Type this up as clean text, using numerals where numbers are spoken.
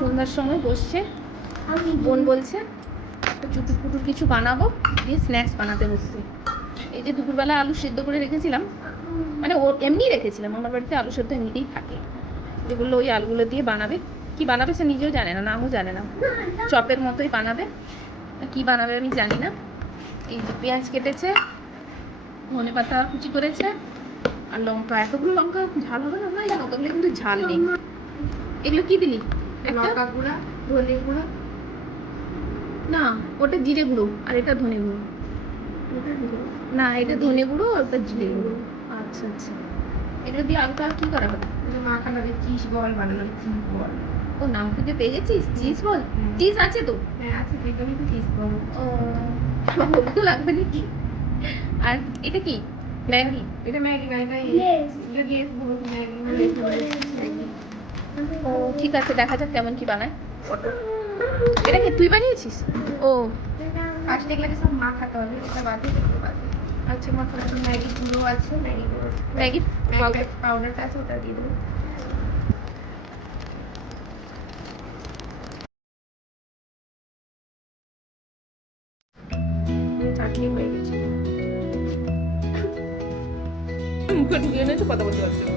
সন্ধ্যার সময় বসছে, বোন বলছে চুটুর পুটুর কিছু বানাবো, দিয়ে স্ন্যাক্স বানাতে বসছে। এই যে দুপুরবেলা আলু সেদ্ধ করে রেখেছিলাম, মানে ও এমনি রেখেছিলাম, আমার বাড়িতে আলু সেদ্ধ এমনিতেই থাকে, যেগুলো ওই আলুগুলো দিয়ে বানাবে। কি বানাবে সে নিজেও জানে না, নামও জানে না, চপের মতোই বানাবে, কি বানাবে আমি জানি না। এই যে পেঁয়াজ কেটেছে, ধনে পাতা কুচি করেছে, আর লঙ্কা, এতগুলো লঙ্কা ঝাল হবে না ভাই, কতগুলো কিন্তু ঝাল নেই। এগুলো কি দিলি? লঙ্কা গুঁড়া, ধনে গুঁড়ো, না ওটা জিরে গুঁড়ো আর এটা ধনে গুঁড়ো। না এটা ধনে গুঁড়ো, ওটা জিরে গুঁড়ো। আচ্ছা আচ্ছা, এটা দিয়ে আলুটা কি করা হবে? মাখানো চিজ বল বানানো, চিজ বল। ও নাম খুঁজে পেয়ে গেছিস, চিজ বল? চিজ আছে তো? হ্যাঁ আছে, সেটাই তো চিজ বল। ও হলুদ তো লাগবে নাকি? আর এটা কি? ম্যাগি? এটা ম্যাগি না, এটা এটা দিয়ে পুরো ম্যাগি। ও ঠিক আছে, দেখা যাক কেমন কি বানায়। এটা কি তুই বানিয়েছিস? ও ফার্স্টে এগুলোকে সব মাখাতে হবে, এটা বাদে দেখতে বাদে। আচ্ছা, মাথা ম্যাগি গুঁড়ো আছে, ম্যাগি গুঁড়ো, ম্যাগি ম্যাগি পাউডারটা আছে, ওটা দিয়ে দেবো। চাটনি হয়ে গেছে। মুখে ঢুকিয়ে নিয়েছে, কথা বলতে পারছি না।